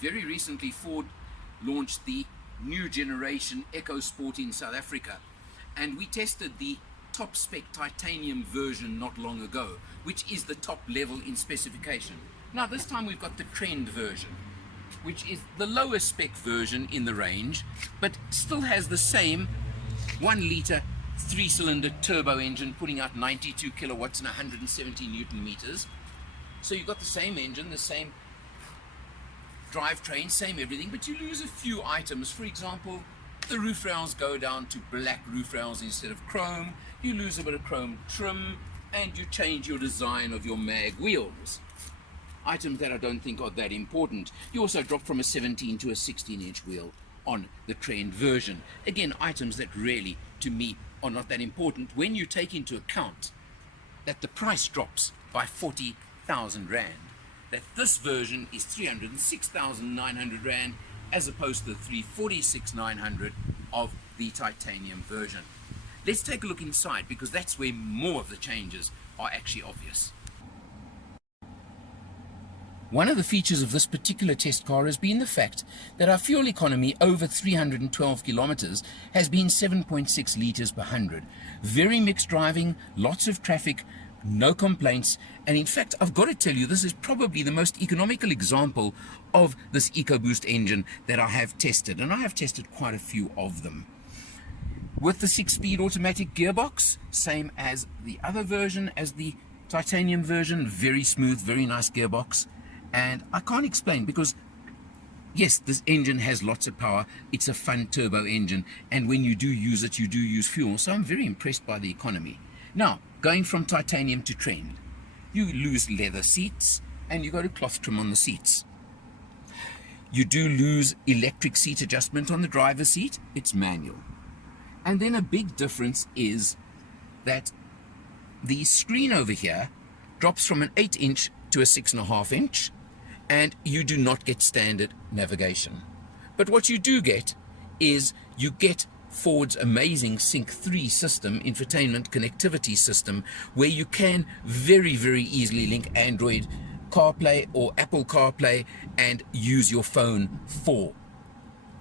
Very recently, Ford launched the new generation EcoSport in South Africa, and we tested the top spec titanium version not long ago, which is the top level in specification. Now this time we've got the trend version, which is the lowest spec version in the range, but still has the same 1 litre 3-cylinder turbo engine putting out 92 kilowatts and 170 newton meters. So you've got the same engine, the same drivetrain, same everything, but you lose a few items. For example, the roof rails go down to black roof rails instead of chrome. You lose a bit of chrome trim, and you change your design of your mag wheels. Items that I don't think are that important. You also drop from a 17 to a 16-inch wheel on the trend version. Again, items that really, to me, are not that important when you take into account that the price drops by 40,000 Rand. That this version is 306,900 Rand as opposed to the 346,900 of the titanium version. Let's take a look inside, because that's where more of the changes are actually obvious. One of the features of this particular test car has been the fact that our fuel economy over 312 kilometers has been 7.6 liters per 100. Very mixed driving, lots of traffic, no complaints, and in fact I've got to tell you, this is probably the most economical example of this EcoBoost engine that I have tested, and I have tested quite a few of them. With the 6-speed automatic gearbox, same as the other version, as the titanium version, very smooth, very nice gearbox. And I can't explain, because yes, this engine has lots of power, it's a fun turbo engine, and when you do use it, you do use fuel, so I'm very impressed by the economy. Now, going from titanium to trend, you lose leather seats, and you go to cloth trim on the seats. You do lose electric seat adjustment on the driver's seat, it's manual. And then a big difference is that the screen over here drops from an 8-inch to a 6.5-inch, and you do not get standard navigation. But what you do get is you get Ford's amazing Sync 3 system, infotainment connectivity system, where you can very, very easily link Android CarPlay or Apple CarPlay and use your phone for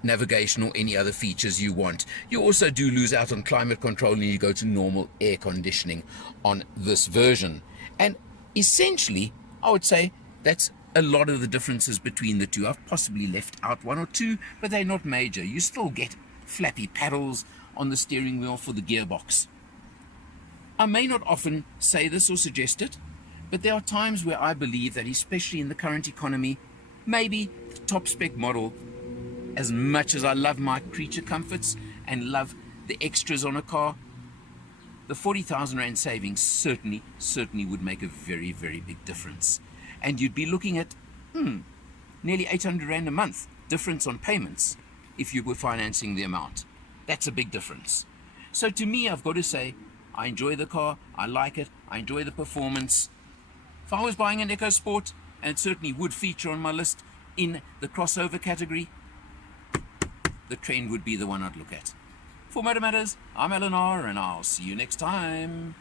navigation or any other features you want. You also do lose out on climate control, and you go to normal air conditioning on this version. And essentially, I would say that's a lot of the differences between the two. I've possibly left out one or two, but they're not major. You still get flappy paddles on the steering wheel for the gearbox. I may not often say this or suggest it, but there are times where I believe that, especially in the current economy, maybe the top spec model, as much as I love my creature comforts and love the extras on a car, the 40,000 Rand savings certainly would make a very, very big difference. And you'd be looking at nearly 800 Rand a month difference on payments if you were financing the amount. That's a big difference. So to me, I've got to say, I enjoy the car, I like it, I enjoy the performance. If I was buying an EcoSport, and it certainly would feature on my list in the crossover category, the trend would be the one I'd look at. For Motor Matters, I'm Eleanor, and I'll see you next time.